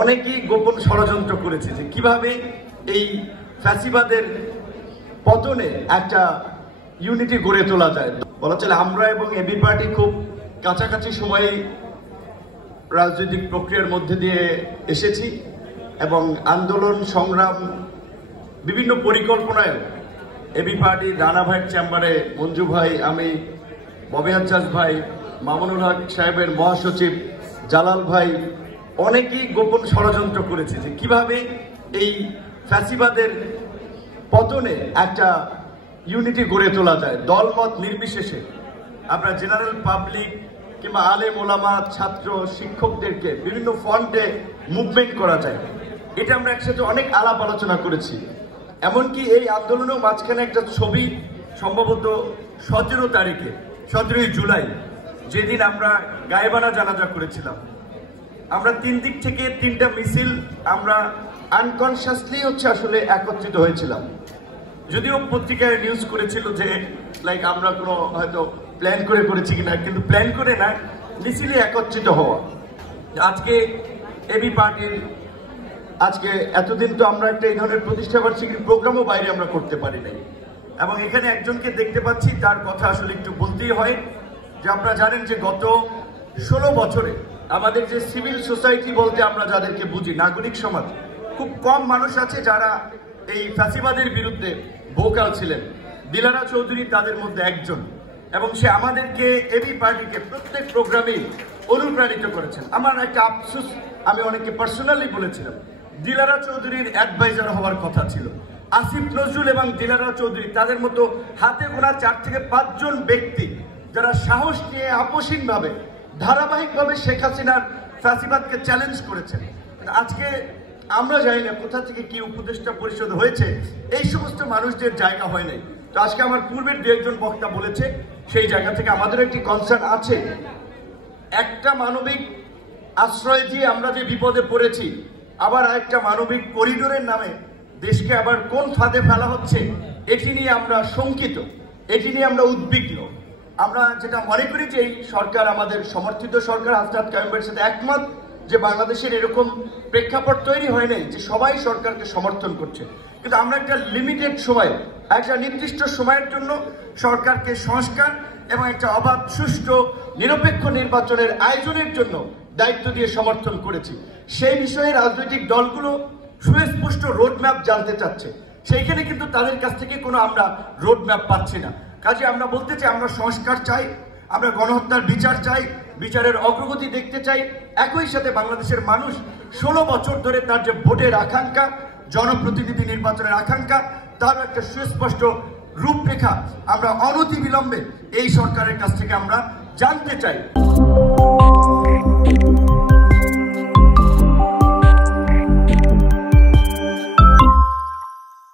অনেকেই গোপন ষড়যন্ত্র করেছে যে কিভাবে এই ফ্যাসিবাদের পতনে একটা ইউনিটি গড়ে তোলা যায়। বলা চলে আমরা এবং এবি পার্টি খুব কাছাকাছি সময়ে রাজনৈতিক প্রক্রিয়ার মধ্যে দিয়ে এসেছি এবং আন্দোলন সংগ্রাম বিভিন্ন পরিকল্পনায় এবি পার্টি রানা ভাইয়ের চেম্বারে মঞ্জু ভাই, আমি, ববি আজ্জাজ ভাই, মামুনুল হক সাহেবের মহাসচিব জালাল ভাই অনেকেই গোপন ষড়যন্ত্র করেছে যে কিভাবে এই ফ্যাসিবাদের পতনে একটা ইউনিটি গড়ে তোলা যায়, দলমত নির্বিশেষে। আপনার জেনারেল পাবলিক কিংবা আলেম ওলামা, ছাত্র, শিক্ষকদেরকে বিভিন্ন ফ্রন্টে মুভমেন্ট করা যায়, এটা আমরা একসাথে অনেক আলাপ আলোচনা করেছি। এমনকি এই আন্দোলনের মাঝখানে একটা ছবি সম্ভবত 17 তারিখে, 17 জুলাই, যেদিন আমরা গায়েবানা জানাজা করেছিলাম, আমরা 3 দিক থেকে 3টা মিছিল আমরা আনকনসিয়াসলি আসলে একত্রিত হয়েছিলাম। যদিও পত্রিকায় নিউজ করেছিল যে লাইক আমরা কোনো হয়তো প্ল্যান করে করেছি কিনা, কিন্তু প্ল্যান করে না, মিছিলে একত্রিত হওয়া। আজকে এবি পার্টির আজকে এতদিন তো আমরা একটা এই ধরনের প্রতিষ্ঠাবার্ষিকীর প্রোগ্রামও বাইরে আমরা করতে পারি নাই, এবং এখানে একজনকে দেখতে পাচ্ছি, তার কথা আসলে একটু বলতেই হয় যে আপনারা জানেন যে গত 16 বছরে আমাদের যে সিভিল সোসাইটি বলতে আমরা যাদেরকে বুঝি, নাগরিক সমাজ, খুব কম মানুষ আছে যারা এই ফ্যাসিবাদের বিরুদ্ধে ভোকাল ছিলেন। দিলারা চৌধুরী তাদের মধ্যে একজন, এবং সে আমাদেরকে এবি পার্টিকে প্রত্যেক প্রোগ্রামে অনুপ্রাণিত করেছেন। আমার একটা আফসোস, আমি অনেকে পার্সোনালি বলেছিলাম, দিলারা চৌধুরীর অ্যাডভাইজার হওয়ার কথা ছিল। আসিফ নজরুল এবং দিলারা চৌধুরী তাদের মতো হাতে গোনা 4 থেকে 5 জন ব্যক্তি যারা সাহস নিয়ে আপসীনভাবে ধারাবাহিকভাবে শেখ হাসিনার ফ্যাসিবাদকে চ্যালেঞ্জ করেছেন। আজকে আমরা জানি না কোথা থেকে কি উপদেষ্টা পরিষদ হয়েছে, এই সমস্ত মানুষদের জায়গা হয় নাই। তো আজকে আমার পূর্বের 2-1 বক্তা বলেছে, সেই জায়গা থেকে আমাদের একটি কনসার্ন আছে। একটা মানবিক আশ্রয় দিয়ে আমরা যে বিপদে পড়েছি, আবার আরেকটা মানবিক করিডোরের নামে দেশকে আবার কোন ফাঁদে ফেলা হচ্ছে, এটি নিয়ে আমরা শঙ্কিত, এটি নিয়ে আমরা উদ্বিগ্ন। আমরা যেটা মনে করি যে এই সরকার আমাদের সমর্থিত সরকার, হাসনাত কায়েমের সাথে একমত যে বাংলাদেশের এরকম প্রেক্ষাপট তৈরি হয় নাই যে সবাই সরকারকে সমর্থন করছে, কিন্তু আমরা একটা লিমিটেড সময়, একটা নির্দিষ্ট সময়ের জন্য সরকারকে সংস্কার এবং একটা অবাধ, সুষ্ঠু, নিরপেক্ষ নির্বাচনের আয়োজনের জন্য দায়িত্ব দিয়ে সমর্থন করেছি। সেই বিষয়ে রাজনৈতিক দলগুলো সুস্পষ্ট রোডম্যাপ জানতে চাচ্ছে, সেইখানে কিন্তু তাদের কাছ থেকে কোনো আমরা রোডম্যাপ পাচ্ছি না। কাজে আমরা বলতে চাই, আমরা সংস্কার চাই, আমরা গণহত্যার বিচার চাই, বিচারের অগ্রগতি দেখতে চাই। একই সাথে বাংলাদেশের মানুষ 16 বছর ধরে তার যে ভোটের আকাঙ্ক্ষা, জনপ্রতিনিধি নির্বাচনের আকাঙ্ক্ষা, তার একটা সুস্পষ্ট রূপরেখা আমরা অনতিবিলম্বে এই সরকারের কাছ থেকে আমরা জানতে চাই।